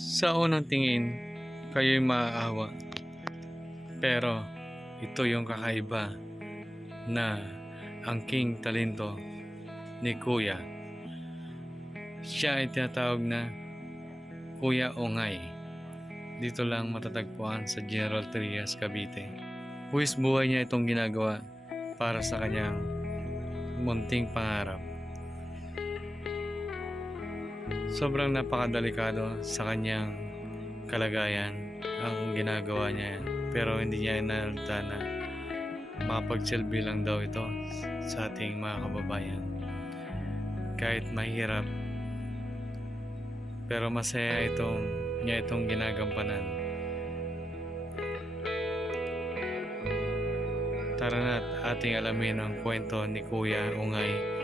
Sa unang tingin, kayo'y maaawa. Pero ito yung kakaiba na angking talento ni Kuya. Siya ay tinatawag na Kuya Ongay. Dito lang matatagpuan sa General Trias, Cavite. Buwis buhay niya itong ginagawa para sa kanyang munting pangarap. Sobrang napakadelikado sa kanyang kalagayan ang ginagawa niya, pero hindi niya inalta na makapagsilbi lang daw ito sa ating mga kababayan. Kahit mahirap, pero masaya niya itong ginagampanan. Tara na't ating alamin ang kwento ni Kuya Ongay.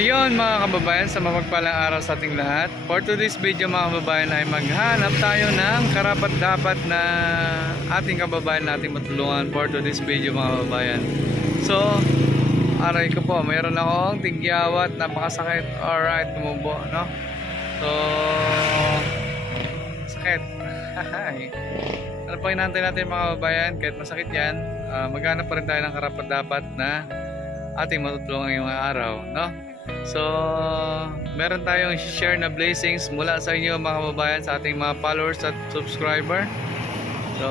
Ayun mga kababayan, sa mapagpalang araw sa ating lahat. For today's video mga kababayan ay maghanap tayo ng karapat-dapat na ating kababayan nating matulungan for today's video mga kababayan. So, aray ko po, mayroon akong tigyawat, napakasakit. Alright, tumubo, no? So, sakit. Ano pa hinantay natin mga kababayan? Kahit masakit yan, maghanap pa rin tayo ng karapat-dapat na ating matutulungan ngayong araw, no? So, meron tayong share na blessings mula sa inyo mga kababayan, sa ating mga followers at subscriber. So,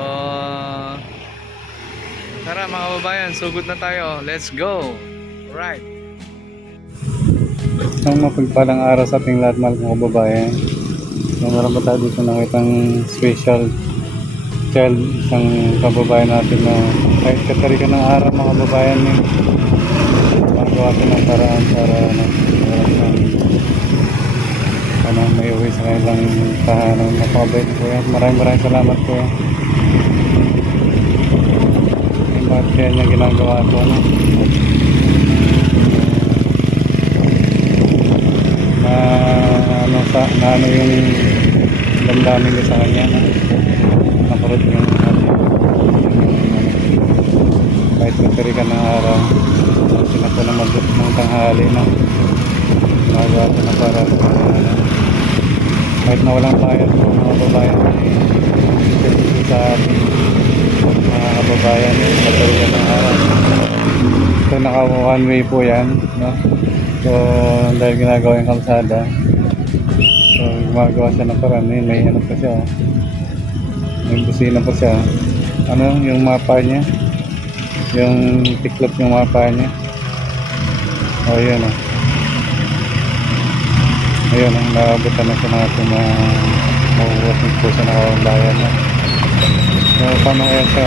tara mga kababayan, sugod na tayo. Let's go! Alright. Isang mapagpalang araw sa ating lahat mga kababayan. So, meron pa tayo dito nakitang special child, isang kababayan natin na kahit katarikan ng araw mga kababayan eh. Magawa ko ng paraan para may uwi sa kanilang tahanan. Napakabait po yan. Maraming salamat po yan. Yung bakit kaya niya ginagawa ito ano yung damdamin ko sa kanya nakurot yung kahit matirikan ng araw sinapo na mag ng tanghali na magawa ko na para kahit na walang bayad po mga kababayan sa ating mga kababayan matirikan ng araw. So naka one way po yan, no? So dahil ginagawa yung kalsada, so gumagawa siya ng paraan. May ano pa siya, may busina pa siya. Ano yung mapa niya, yung tiklop yung mapa niya. O yun o, ayun ang naabutan na siya ng ating mahuwasin po sa nakabayan na. So paano kaya sa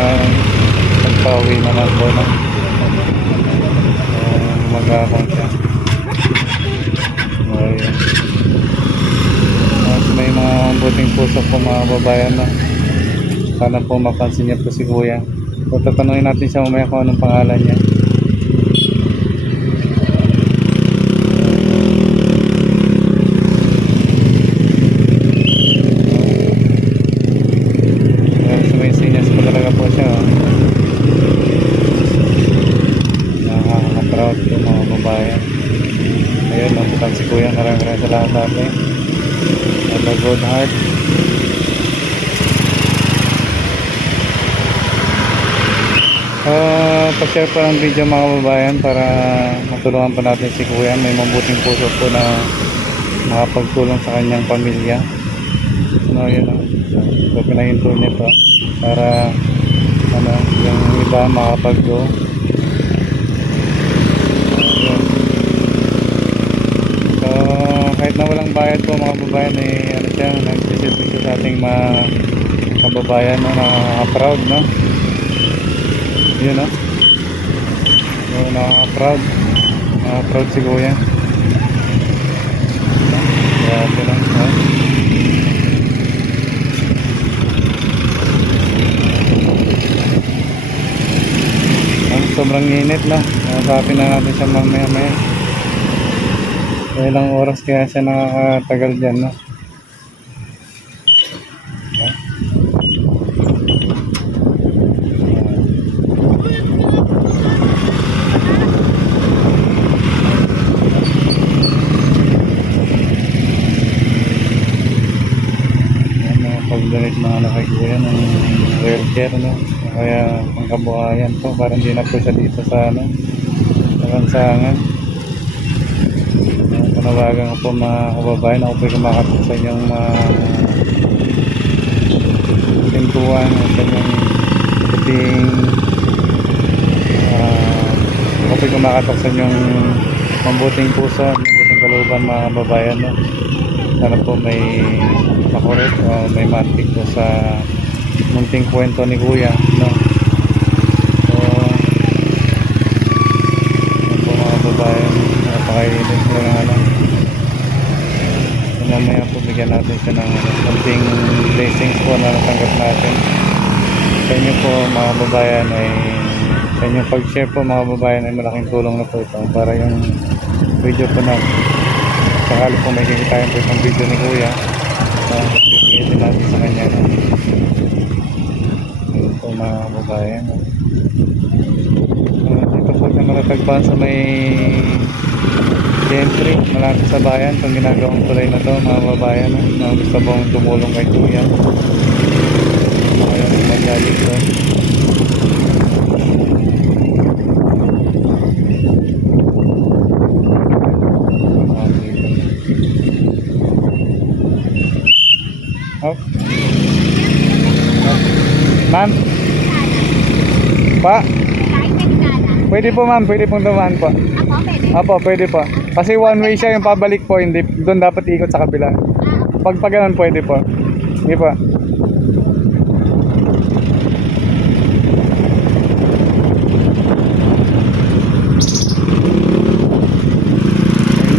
pagpauwi naman po na mag-aakong siya. O yun, may mga buting puso po mga babayan na sana po mapansin niya po si Kuya. So tatanungin natin siya mamaya kung anong pangalan niya. May sinyas po talaga po siya. Nakaka-proud po mga babayan. Ayun, nabutan si Kuya. Maraming salamat natin. And a good heart. Pa-share po ang video mga kababayan para matulungan pa natin si Kuya. May mabuting puso po na makapagtulong sa kanyang pamilya. No, yun o. So pinahinto niya po para yung iba makapag-go. So kahit na walang bayad po mga kababayan nagsisilbi sa ating mga kababayan na nakaka-proud, no? Yun o. So nakaka-proud si Kuya. Grabe lang, no? Sobrang init na. Nakasapin na natin siya mamaya-maya. Ilang oras kaya siya nakakatagal dyan, no? gamit mga nakikuya ng wheelchair, no? Kaya ang kabuhayan po, parang hindi na po siya dito sa ano, sa lansangan. Panawagan ko po mga kababayan, ako po kumakatok sa inyong pintuan at sa inyong puting ako po kumakatok sa inyong mabuting puso, mabuting kalooban mga kababayan, no? Sana po may makulit o may matik po sa munting kwento ni Kuya, no? So yun po mga kababayan, napakainit po ng ano. So mamaya po bigyan natin siya ng munting blessings po na natanggap natin sa inyo po mga kababayan. Ay sa inyong pag-share po mga kababayan ay malaking tulong na po ito para yung video po na sakali po may kikitain po itong video ni Kuya, bibigyan din natin sa kanya, no? Ayun po mga kababayan, no? Dito po siya matatagpuan sa may gentry malapit sa bayan itong ginagawang tulay na to mga kababayan, no? Na gusto pong tumulong kay Kuya, ayun magyalig to. Oh. Ma'am? Pa? Pwede po ma'am, pwede pong dumaan po. Apo, pwede po. Kasi one way siya yung pabalik po, hindi doon dapat ikot sa kabila. Pag ganun pwede po. Sige po.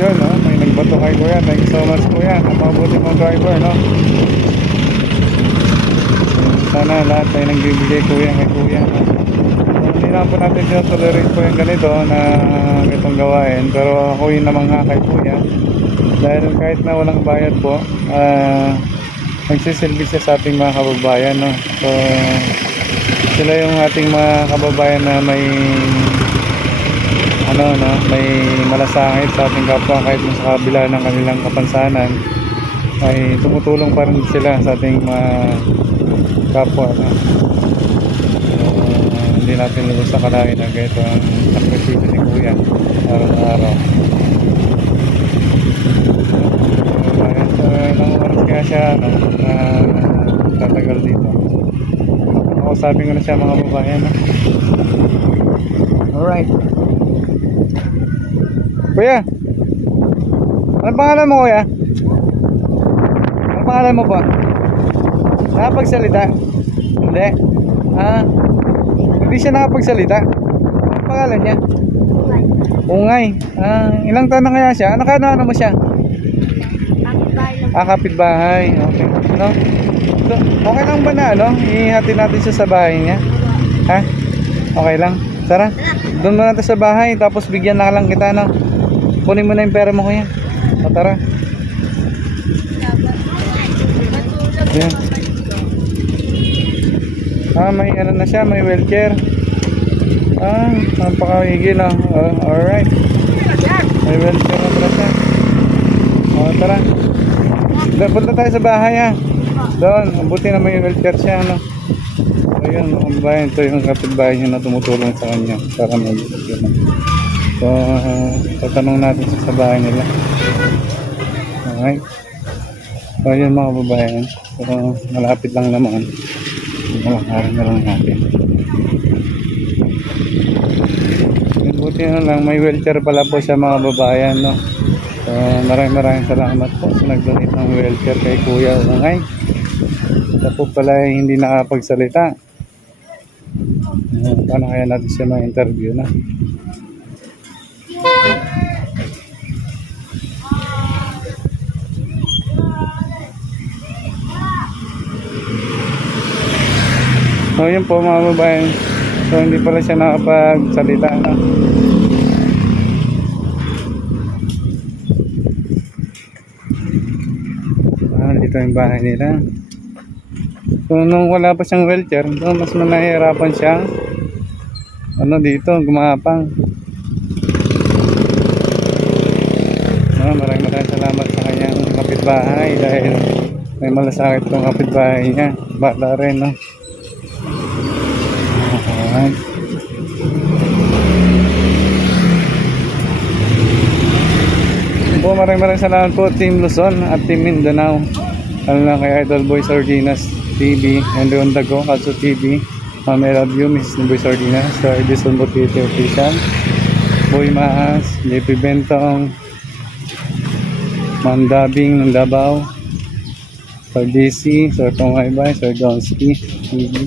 Yun, no? May nagbato kay Kuya. Thank you so much Kuya. Napakabuti mong driver, no? Sana lahat tayo nagbibigay Kuya kay Kuya, no? Hindi naman po natin tolerate po yung ganito na itong gawain, pero ako yun namang kay Kuya dahil kahit na walang bayad po, nagsisilbi siya sa ating mga kababayan, no? So sila yung ating mga kababayan na may ano, no, may malasakit sa ating kapwa kahit sa kabila ng kanilang kapansanan ay tumutulong pa rin sila sa ating mga kapwa, no? Hindi natin lulus sa kalahin na ganito ang sakripisyo ni Kuya araw-araw. So ilang oras kaya siya tatagal dito. Sabi ko na siya mga babae, no? Alright Kuya, ano pangalan mo Kuya? Ano pangalan mo po? Nakapagsalita? Hindi? Hindi siya nakapagsalita? Ano pangalan niya? Ungay. Ilang taon na kaya siya? Ano mo siya? Kapitbahay. Okay. No? So, okay lang ba na ihatid natin siya sa bahay niya? Ha? Okay lang? Tara, doon muna natin sa bahay, tapos bigyan na lang kita, no? Kunin mo na yung pera mo Kuya. O tara. Yan. May ano na siya, may wheelchair. Napakahigil, no? Alright. May wheelchair na pala siya. O tara. Punta tayo sa bahay, ha? Doon, buti na may wheelchair siya, no? Ayun, bayan, ito yung kapitbahay niya na tumutulong sa kanya para mag-isip. So, tatanong natin sa bahay nila. Okay. So, ayun mga kababayan. So, malapit lang naman. Malakarin na lang natin. Buti na lang, may wheelchair pala po siya mga kababayan, no? So, maraming salamat po sa nag-donate ng wheelchair kay Kuya Ungay. Siya po pala hindi nakapagsalita. Paano kaya natin siya ma-interview na? So yun po mga babae. So hindi pala siya nakapagsalita, no? Dito yung bahay nila. So nung wala pa siyang wheelchair, mas manahirapan siya dito gumapang. Maraming salamat sa kanyang kapitbahay dahil May malasakit tong kapitbahay niya. Bata rin, no? Alright. Po, maraming salamat po Team Luzon at Team Mindanao. Ano lang kay Idol Boy Sardinas TV, Henry Ondago, Katsu TV, Ma'am I Love You, Mrs. Boy Sardinas, Sir Edison Botite Official, Boy Maas, JP Bentong, Ma'am Dabing ng Davao, Sir DC, Sir Tongaybay, Sir Donski TV.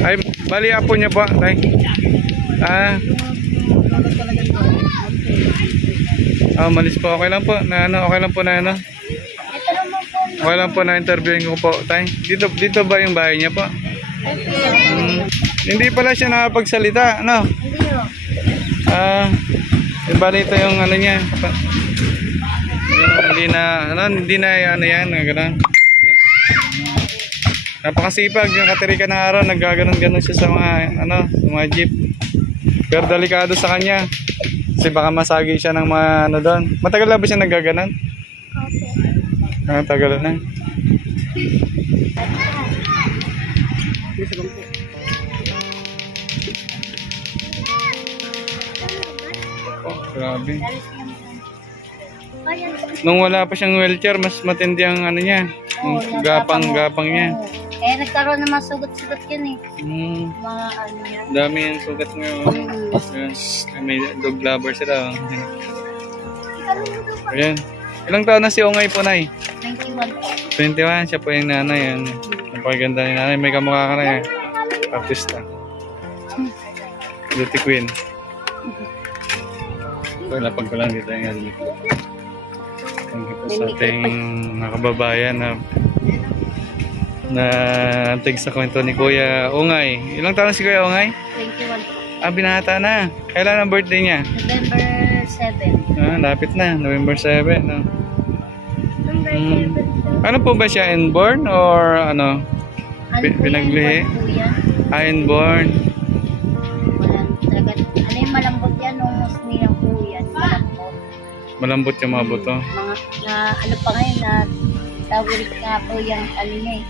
Ay, bali apo niya po, tay. Malis po. Okay lang po na ano, okay lang po na ano. Okay lang po na interviewin ko po, tay. Dito ba yung bahay niya po? Hindi pala siya nakapagsalita, ano? Bali ito yung ano niya. Hindi na ano yan, gano'n. Napakasipag yung katirika ng araw, naggaganon-ganon siya sa mga ano, sa mga jeep. Pero delikado sa kanya. Kasi baka masagi siya ng mga ano doon. Matagal na ba siya naggaganon? Okay. Tagal na. Oh, grabe. Nung wala pa siyang wheelchair, mas matindi ang ano niya. Gapang niya. Eh, nagkaroon ng mga sugat-sugat yun eh. Mga ano yan. Dami yung sugat ngayon. May dog lover sila. Ayan. Ilang taon na si Ongay po, Nay? 21. 21. Siya po yung nanay. Yan. Napakaganda ni nanay. May kamukha ka na yan. Artista. Beauty queen. Ito, lapag ko lang dito yung helmet ko. Thank you po sa ating mga kababayan na antig sa kwento ni Kuya Ongay. Ilang taon na si Kuya Ongay? 21. Binata na. Kailan ang birthday niya? November 7. Lapit na. November 7. No? November 7. Ano po ba siya? Inborn or ano? Pinaglihi? Inborn. Walang talaga. Ano yung malambot yan? Nung niyang po yan. Malambot. Malambot yung mga buto. Mga ano pa ngayon na tawag nga po yung ano niya eh.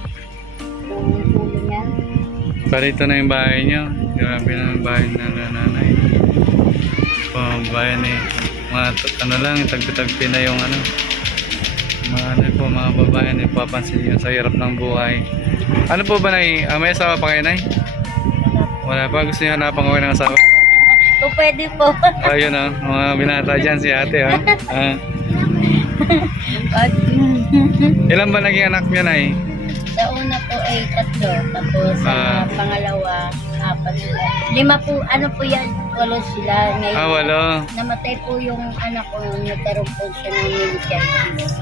Yung ulo niya. Para ito na yung bahay niyo. Grabe na yung bahay na nanay. Bayan eh. Mga ano lang, tagpi-tagpi na yung ano. Mga ano po, mga babayan eh. Papansin niyo sa hirap ng buhay. Ano po ba, Nay? May asawa pa kayo, Nay? Wala pa. Gusto niyo hanapan ko ng asawa? O pwede po. Ayun mga binata dyan si ate Ilan ba naging anak niya, Nay? Sa una po ay 3, tapos sa pangalawa 4. 5 po, ano po yan, 8 sila ngayon. 8. Namatay po yung anak ko, nagkaroon po siya ng meningitis.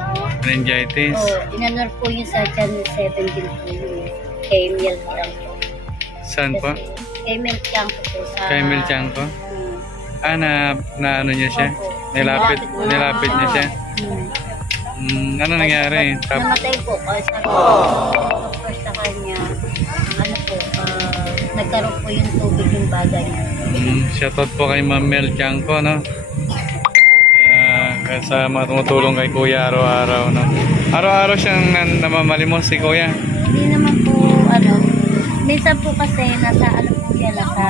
Meningitis? Inanor po yun sa Jan 17 po yun. Kay Mel Tiangco. Saan po? Kay Mel Tiangco po sa... Kay Mel Tiangco? Na ano niya siya? Opo. Nilapit niya siya? Ano nangyari? Namatay po kasi sabi ko, first sa kanya, ano po, nagkaroon po yung tubig yung bagay niya. Shoutout po kay Ma'am Mel Tiangco, no? Sa mga tumutulong kay Kuya araw-araw, no? Araw-araw siyang namamalimos si Kuya. Hindi naman po, minsan po kasi nasa, po yan, nasa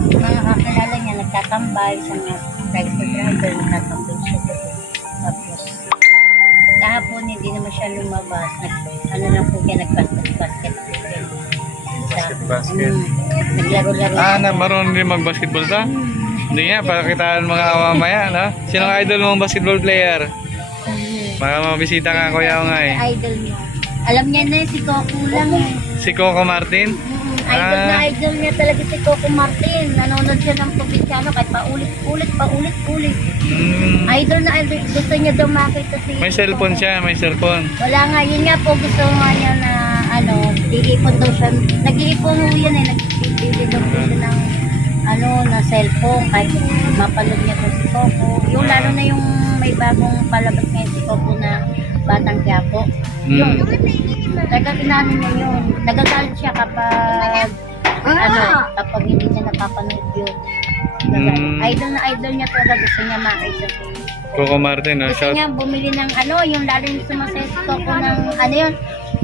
mga kakilala niya, nagtatambay sa mga taxi driver, nagtatambay siya po. Tapos, kahapon hindi naman siya lumabas. Lang po siya, nag-basket. Basket. Naglaro-laro. Marunong din mag-basketball ta? Hindi nga, para kitaan mga mamaya, no? Sino ang idol mong basketball player? Baka mabisita ka, Kuya Ongay. Idol niya. Alam niya na si Coco lang eh. Si Coco Martin? Idol na idol niya talaga si Coco Martin. Nanonood siya ng probinsyano kahit paulit-ulit. Idol na idol. Gusto niya daw makita si... May cellphone siya, may cellphone. Wala nga, yun nga po gusto nga niya na iipon daw siya. Nag-iipon mo yan eh. Nag-iipon daw siya ng na cellphone kahit mapanood niya po si Coco. Yung lalo na yung may bagong palabas ngayon si Coco na Batang Quiapo. Yun. Nagkakinano niya yun. Nagagalit siya kapag kapag hindi niya napapanood yun. Idol na idol niya talaga. Gusto niya makita si Coco Martin, no? Gusto Shout. niya bumili ng yung lalo yung sumasaya si Coco ng yun,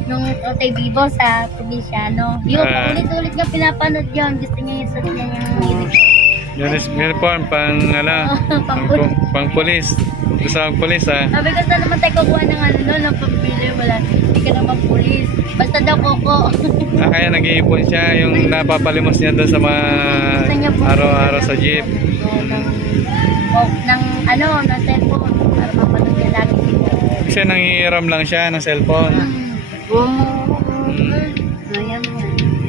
nung Totoy Vivo sa Provinciano. Yung Ah. ulit-ulit niya pinapanood yun. Gusto niya yung suot niya yung Uniform pang, pang pulis. Gusto ang pulis, ha? Sabi ko saan naman tayo kukuha ng ng pambili. Wala, hindi ka naman pulis. Basta daw Coco. Kaya nag-iipon siya, yung napapalimos niya doon sa mga Gusto niya po. araw-araw sa jeep. ng cellphone. Para mapanood niya lagi si Coco. Kasi nangihiram lang siya ng cellphone. Ayan yan.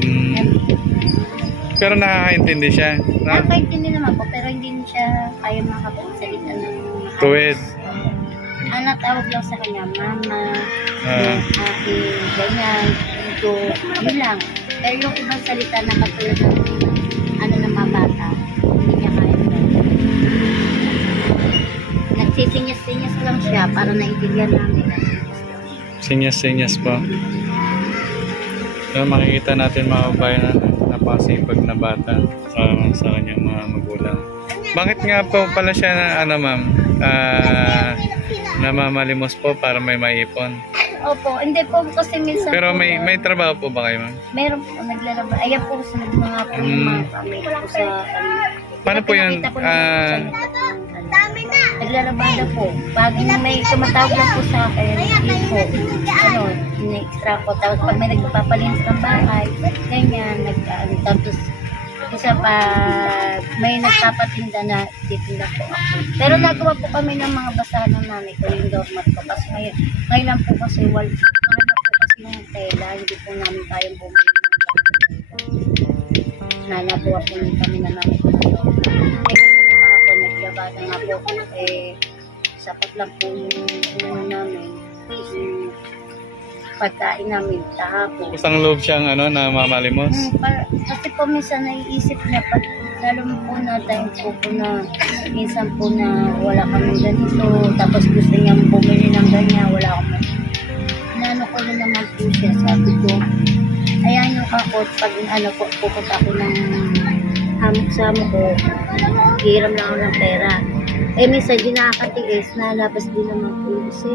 Mm. Pero nakakaintindi siya. Nakakaintindi naman po, pero hindi siya kaya makapagsalita ng Tuwid. Anak tawag lang sa kanya, mama, Ah. ate, ganyan, ito, yun lang. Pero yung ibang salita na katulad ng ng mga bata, hindi niya kaya. Nagsisinyas-sinyas lang siya para naiintindihan namin. Sinyas-sinyas pa. So, makikita natin mga kabayan na napakasipag na bata sa kanyang mga magulang. Bakit nga po pala siya na ma'am, namamalimos po para may maipon? Opo, hindi po kasi minsan Pero po, may trabaho po ba kayo, ma'am? meron po naglalaba. Ayan po sa mga po yung mga kami po sa Paano po yun? Pinakita ko na naglalabada po. Pag may tumatawag lang po sa akin, yun po, in-extra po. Tapos pag may nagpapalinis ng bahay, ganyan, tapos isa pa, may nagpapatinda na titinda po ako. Pero nagawa po kami ng mga basahan ng nanay ko, yung doormat ko. Kasi ngayon lang po kasi mahal na po kasi ng tela, hindi po namin kayang bumili ng nanabuwa po kami na nanay ko. Naglabada nga po sapat lang po yung namin yung pagkain namin kahapon. Kusang loob siyang namamalimos? Kasi po minsan naiisip niya pag lalo po na time po na minsan po na wala kami ganito tapos gusto niya bumili ng ganyan, wala akong inano ko na naman po siya, sabi ko ayan yung ako pag pupunta ako ng hamok sa amo ko, hiram lang ako ng pera. Minsan di nakakatiis, nalabas din naman po kasi.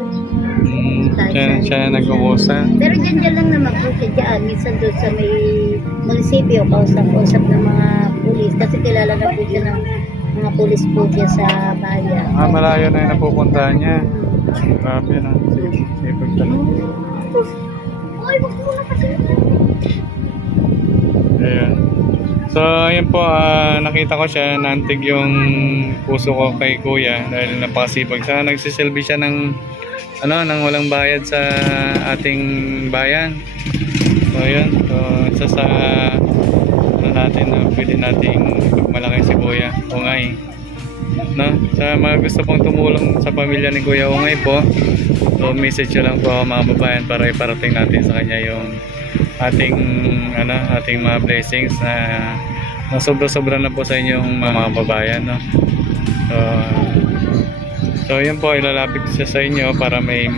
Siya nag-uusa. Pero dyan lang naman po siya dyan. Minsan doon sa may munisipyo, kausap ng mga pulis. Kasi kilala na po siya ng mga pulis po dyan sa bayan. Malayo na yung napupuntahan niya. Grabe na. Sipag talaga. Ay, wag mo na kasi. Ayan. So, ayun po, nakita ko siya, naantig yung puso ko kay kuya dahil napakasipag siya. Nagsisilbi siya ng walang bayad sa ating bayan. So, yun. So, isa sa natin na pwede nating pagmalaki si Kuya Ungay. No? Sa mga gusto pong tumulong sa pamilya ni Kuya Ungay po, so message nyo lang po mga babayan para iparating natin sa kanya yung ating mga blessings na sobra-sobra na po sa inyong mga babayan, no? So yun po, ilalapit siya sa inyo para may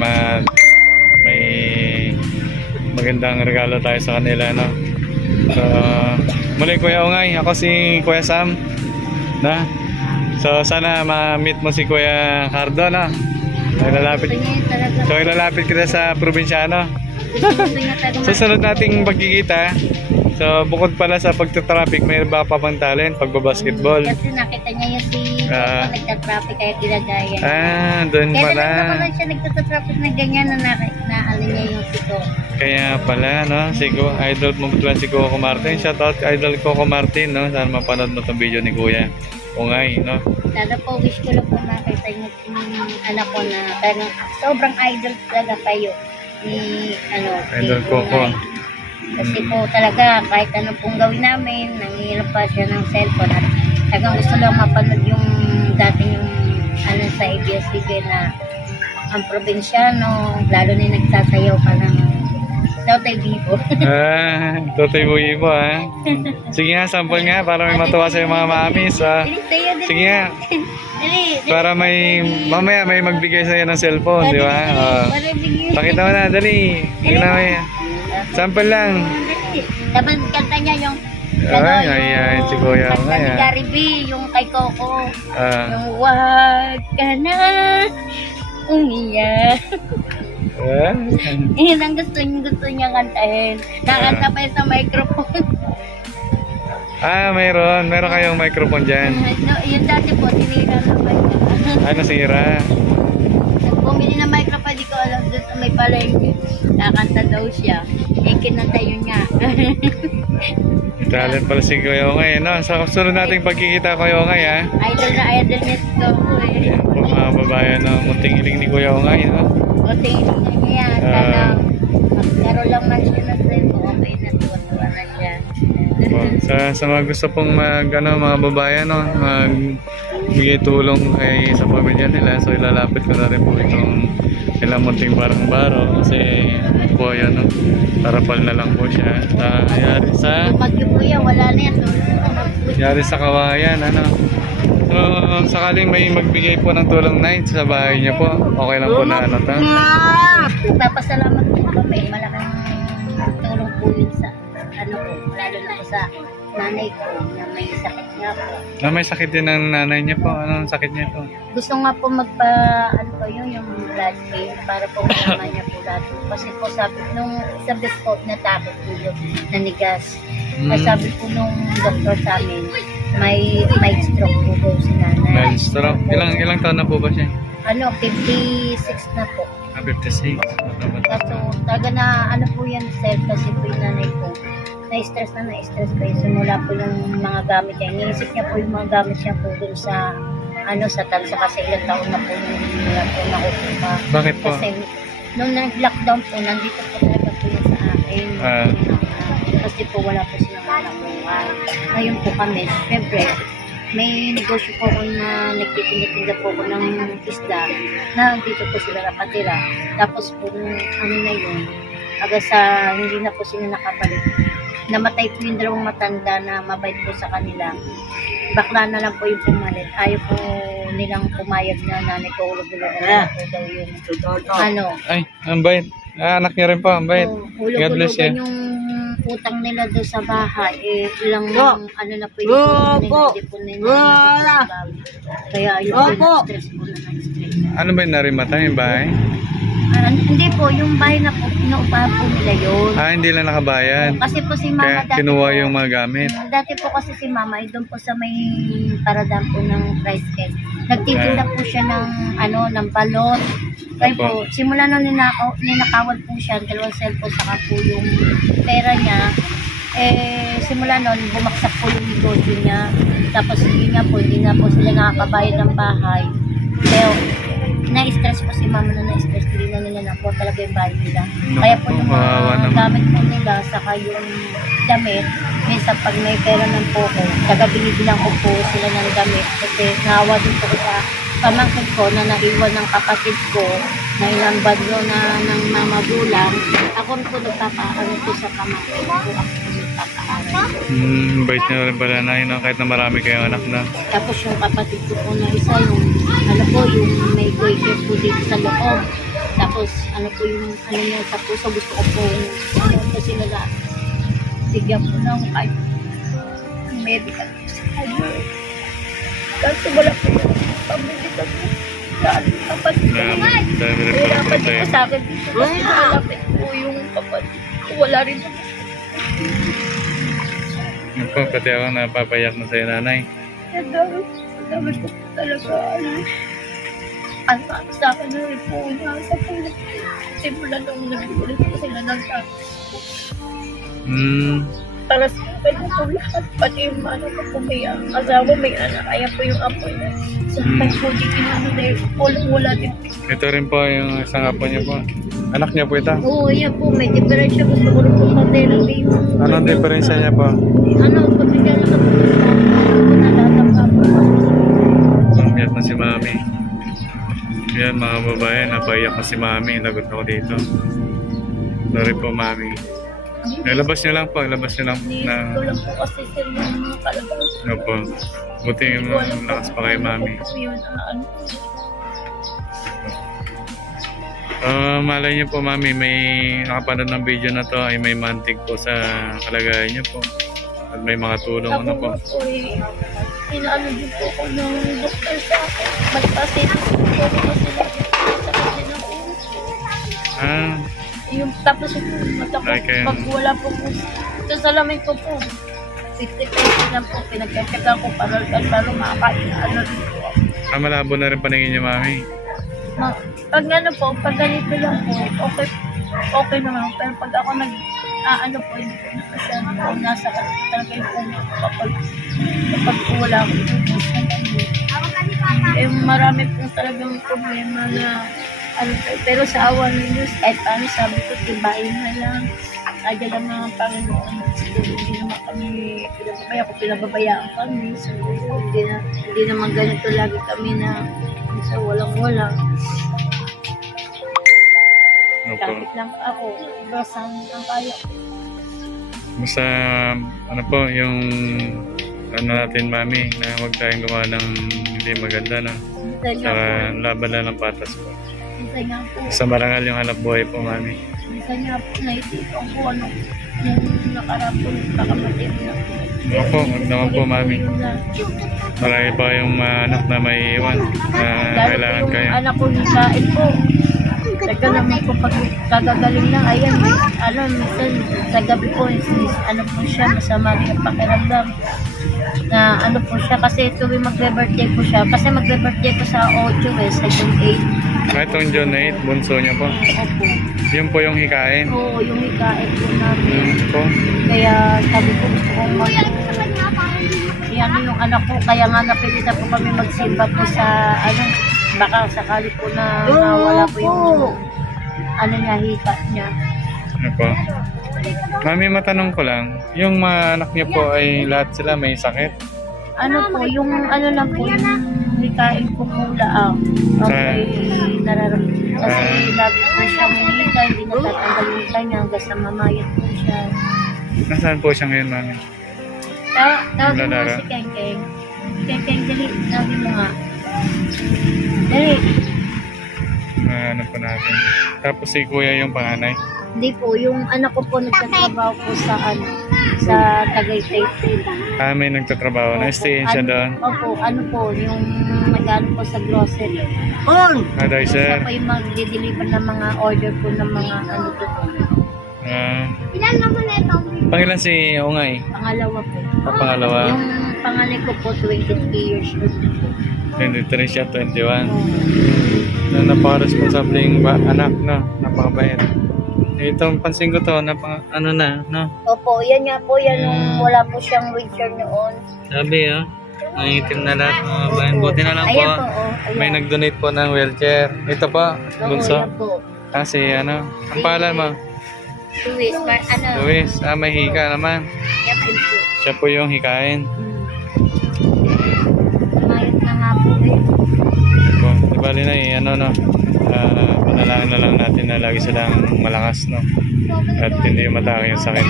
magandang regalo tayo sa kanila, no? So muli Kuya Ungay, ako si Kuya Sam, na? So sana ma-meet mo si Kuya Cardo, no? Ilalapit kita sa Provinciano. Susunod nating pagkikita. So bukod pala sa pagtatraffic, may iba pa pang talent, pagbabasketball. Kasi nakita niya yung si nagtatraffic kaya ginagaya. Doon Kaya pala. lang naman siya nagtatraffic na ganyan na naano niya yung sito. Kaya pala, no? Idol mo lang si Coco Martin. Shoutout idol Coco Martin, no? Sana mapanood mo itong video ni Kuya Ungay, no? Sana po, wish ko lang po makita niyo yung anak ko na talagang sobrang idol talaga kayo ni Idol ni Coco. Ungay. Kasi po talaga kahit ano pong gawin namin, nanghihirap pa siya ng cellphone at talagang gusto lang mapanood yung dating yung sa ABS-CBN na ang probinsyano, lalo na yung nagsasayaw ka ng Totoy Vivo. Totoy Vivo, ha? Sige nga, sample nga para may matuwa sa mga mamis, ha? Sige nga. Para mamaya may magbigay sa'yo ng cellphone, di ba? Pakita mo na, dali. Sample lang. Dapat kanta niya yung Ay, ayan, si Kuya kanta nga ni yan. Gary B, yung kay Coco. Ah, Yung wag ka na umiyak. Yun ang gusto niya kantahin. Nakanta pa yun sa microphone. mayroon kayong microphone dyan. No, yung dati po, tinira ng microphone. Ay, nasira. Bumili ng microphone, di ko alam doon sa may palengke. Nakanta daw siya. Eh, kinanta yun nga. May talent pala si Kuya Ongay, no? Sa susunod nating pagkikita, Kuya Ongay, ha? Idol na idol niya si Coco eh. Ayan po mga babayan, no? Munting hiling ni Kuya Ongay, no? O tingin na niya. Sana magkaroon lang man siya na sa'yo. Okay na, tuwa-tuwa na siya. Po. Sa mga gusto pong mga babayan, no? Magbigay tulong kay sa pamilya nila. So, ilalapit ko na rin po itong kailang munting barang-baro. Kasi, po yan, no? Tarapal na lang po siya. Yari sa... Yung bagyo po yan, wala na yan. Yari sa kawayan, ano? So, sakaling may magbigay po ng tulong night sa bahay niya po, okay lang po na ano ta? Papasalamat po kami. Malaking tulong po yun sa ano po, lalo na po sa nanay ko na may sakit nga po. Na may sakit din ng nanay niya po. Anong sakit niya po? Gusto nga po ano po yun, yung blood pain para po malaman niya po lahat. Kasi po sabi, nung isang beses po natakot po yun, nanigas. Ay sabi po nung doktor sa amin, may stroke po po si nanay. May stroke. Ilang taon na po ba siya? Ano, 56 na po. 56. Kaso talaga na ano po yan sir, kasi po yung nanay ko na-stress pa yun. Simula po yung mga gamit niya. Iniisip niya po yung mga gamit niya po dun sa sa tansa kasi ilang taon na po yung hindi niya po nakukuha. Bakit po? Kasi nung nag-lockdown po, nandito po talaga po yun sa akin. Kasi po wala po silang nakuha. Ngayon po kami, syempre, may negosyo po ako na nagtitinda po ko ng isda na dito po sila nakatira. Tapos po nung na yun, hanggang sa hindi na po sila nakabalik. Namatay po yung dalawang matanda na mabait po sa kanila. Bakla na lang po yung pumalit. Ayaw po nilang pumayag na nanay ko ulo-ulo na po daw yung Ay, ang bait. Anak niya rin po, ang bait. God bless you. Ulo-ulo yung utang nila doon sa bahay. Ilang na po yung utang nila. Hindi po nila. Kaya yung stress po na stress. Ano ba yung narimata yung bahay? Hindi po, yung bahay na po, inuupahan po nila yun. Hindi lang nakabayad. Kasi po si mama Kaya dati kinuha po, yung mga gamit. dati po kasi si mama, doon po sa may paradam po ng rice cake. Nagtitinda po siya ng, ng balot. Kaya po, simula nung ninakawan po siya, dalawang cellphone, saka po yung pera niya. Simula nun, bumaksak po yung negosyo niya. Tapos hindi na po sila nakakabayad ng bahay. Kaya, na-stress po si mama na-stress, hindi na nila na po talaga yung bahay nila. Kaya po yung mga gamit po nila, saka yung damit, minsan pag may pera ng poko, taga binibilang ko po sila ng damit. Kasi nahawa din po sa pamangkin ko na naiwan ng kapatid ko na ilang badlo na ng mga magulang. Ako rin po nagpapaaral po sa pamangkin ko. Ako po nagpapaaral. Bait niya rin pala na yun, kahit na marami kayong anak na. Tapos yung kapatid ko po na isa, yung yung may goiter po dito sa loob. Tapos yung niya sa puso, gusto ko po po sila lahat. Bigyan po ng kahit medical po sa kanya. Kasi wala po yung pamilitan po sa ating kapatid ko. May kapatid ko sa akin dito kasi malapit po yung kapatid ko. Wala rin po. Yun po, pati ako napapayak na sa'yo nanay. Dami ko po talaga. Ang sa akin na rin po sa pulo. Simula nung nag-ulit po sila ng tapos. Para sa akin po lahat. Pati yung ko po may asawa, may anak. Kaya po yung apo niya. Sa akin po di wala din. Ito rin po yung isang apo niya po. Anak niya po ito? Oo, yan po. May diferensya. Gusto ko rin po sa therapy. Anong diferensya niya po? Pati dyan nakapagod sa nalatampa po. Umiyak na si mami. Yan mga babae, napaiyak na si mami. Lagot ako dito. Sorry po mami. Labas niyo lang po, labas niyo lang. Ito lang po kasi sir yung mga kalabas. Ano po? Buti yung lakas pa kay mami. Malay niyo po mami, may nakapanood ng video na to ay may mantig po sa kalagayan niyo po. at may mga tulong Ako ano po. nga po eh, inaano din po ako ng doktor sa akin. Magpasilis po ako kasi sakit din ako. Ah, Yung tapos yung mata ko, Okay. pag wala po po, sa salamin ko po, 50 lang po, pinagkakagan ko para makakain, ano rin po. malabo na rin paningin niyo, mami. Pag ano po, pag ganito lang po, okay naman. Pero pag ako ano po, hindi po naman nasa talaga yung po, kapag po wala ako po, eh marami po talagang problema na ano po. Pero sa awa ng Diyos, kahit paano sabi ko, tibayin na lang. Adya lang mga Panginoon. Siguro hindi naman kami pinababayaan kami. So, hindi naman ganito lagi kami na sa walang-walang. Opo. Traffic lang ako. Ibasan ang kaya ko. Basta, ano po, yung ano natin, mami, na huwag tayong gumawa ng hindi maganda na. Minsan nga Saka po, laban lang ng patas po. minsan nga po, Sa marangal yung hanap buhay po, mami. minsan nga po, naisipan ko ano, yung nakarapon, kakamatay na po. Opo, huwag naman po, mami. Marami pa yung anak na may iwan na Lalo kailangan po yung kayo. anak ko hisain po. Teka naman po pag kagagaling lang, ayan, ano, minsan sa gabi po, ano po siya, masama rin ang pakiramdam. Na ano po siya, kasi tuwing magbe-birthday po siya, kasi magbe-birthday po sa 8 sa June 8. Kahit yung John 8, bunso niya po. Opo. Yun po yung hikain. Oo, yung hikain po namin. Po. Kaya sabi ko gusto kong yan yung anak ko, kaya nga napilitan po kami magsimba po sa ano, baka sakali po na nawala po yung ano niya, hika niya. Ano po? Mami, matanong ko lang, yung mga anak niya po ay lahat sila may sakit? Ano po, yung ano lang po, yung hikain ko mula may nararamdaman. Kasi lagi po siya may hika, hindi natatanggal yung hika niya hanggang sa mamayat po siya. Nasaan po siya ngayon, mami? Tawagin mo Ladara. si Kengkeng. Kengkeng, dali, tawagin mo nga. Dali. Ano po natin. Tapos si kuya yung panganay. Hindi po, yung anak ko po nagtatrabaho po sa ano, sa Tagaytay. May nagtatrabaho na. Stay siya doon. Opo, ano po, yung nag-ano po sa grocery. Aday, Siya sir. po yung mag-deliver ng mga order po ng mga ano doon. Ilan naman na ito? Pangilan si Ungay? Pangalawa po. Pangalawa. Yung panganay ko po, 23 years old po. 23 siya, 21. Na napaka-responsableng anak, no? Napakabait. Itong pansin ko to, ano na, no? Opo, yan nga po, yan yung wala po siyang wheelchair noon. Sabi, oh. Nangitim na lahat, mga bayan. Buti na lang po. Ayan po, oh. Ayan. May nag-donate po ng wheelchair. Ito po, Oo, bunso. yan po. Kasi ano, ang pangalan mo? Luis, ano? Luis. May hika naman. Yan po. Siya po yung hikain. Mayat na nga po eh. Po, di bali na ano, no? Panalangin na lang natin na lagi silang malakas, no? At hindi matake yung sakit.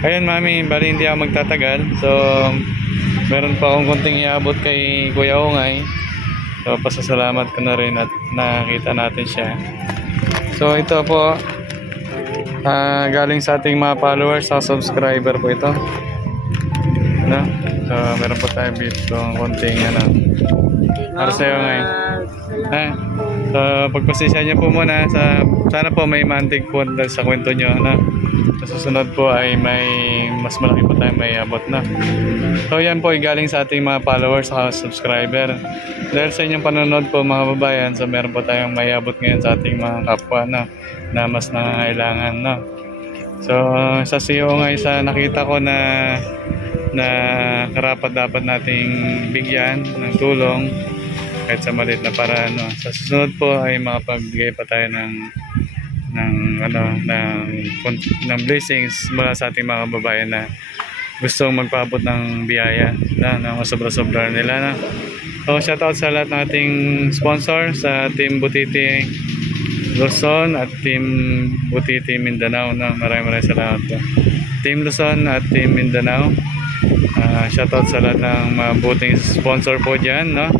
Ayun, mami, bali hindi ako magtatagal. So, meron pa akong konting iabot kay Kuya Ungay. So, pasasalamat ko na rin at nakita natin siya. So, ito po, galing sa ating mga followers, sa subscriber po ito. No? So, meron po tayo dito konting ano. Para sa'yo ngayon. So, pagpasisya niyo po muna. Sana po may mantig po dahil sa kwento niyo. No? Sa susunod po ay may mas malaki po tayo may abot na. So, yan po ay galing sa ating mga followers sa subscriber. Dahil sa inyong panonood po mga babayan, so meron po tayong may abot ngayon sa ating mga kapwa na mas nangangailangan. No? So, sa CEO nga isa nakita ko na karapat dapat nating bigyan ng tulong kahit sa maliit na paraan. No? Sa susunod po ay makapagbigay pa tayo ng blessings mula sa ating mga kababayan na gustong magpaabot ng biyaya na masobra-sobra nila. So, shoutout sa lahat ng ating sponsor sa Team Butiti Luzon at Team Butiti Mindanao. Maraming salamat po. Team Luzon at Team Mindanao. Shoutout sa lahat ng mabuting sponsor po dyan. No?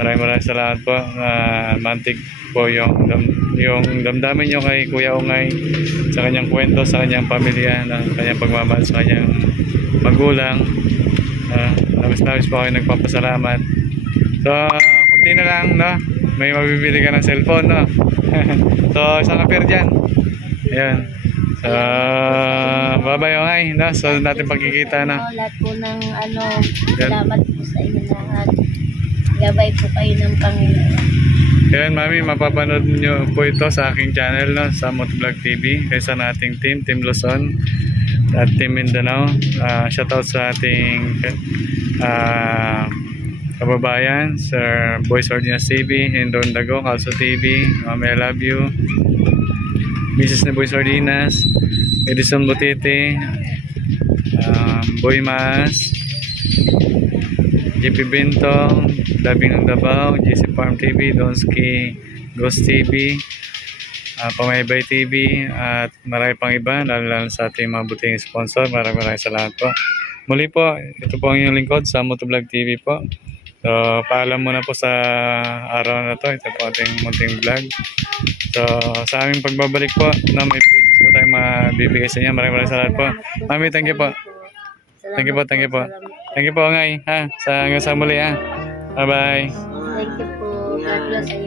Maraming salamat po. Mantig po yung damdamin nyo kay Kuya Ungay sa kanyang kwento, sa kanyang pamilya, ng kanyang pagmamahal sa kanyang magulang. Nabis po kayo nagpapasalamat. So, kunti na lang, no? May mabibili ka ng cellphone, no? So, isang appear dyan. Ayan. So, bye-bye, okay, no? So, natin pagkikita, no? Lahat po ng salamat po sa inyo lahat. Gabay po kayo ng Panginoon. Ayan, mami, mapapanood nyo po ito sa aking channel, no? Sa Motovlog TV. Kaysa nating Team Luzon at Team Mindanao. Shoutout sa ating kababayan, Sir Boys Ordinance TV, Hindon Dago, Calso TV, Mami, I love you. Mrs. ni Boys Ordinance, Edison Butete, Boy Mas, JP Bintong, Labing ng Davao, JC Farm TV, Donski Ghost TV, Pamaybay TV, at marami pang iba, lalo sa ating mga buting sponsor. Maraming salamat po. Muli po, ito po ang inyong lingkod sa Motovlog TV po. So, paalam muna po sa araw na to. Ito po ating munting vlog. So, sa aming pagbabalik po, na may blessings po tayong mabibigay sa inyo. Maraming salamat po. Mami, thank you po. Thank you po, thank you po. Thank you po, Ngay. Hanggang sa muli, ha. Bye-bye. Thank you po. God bless you.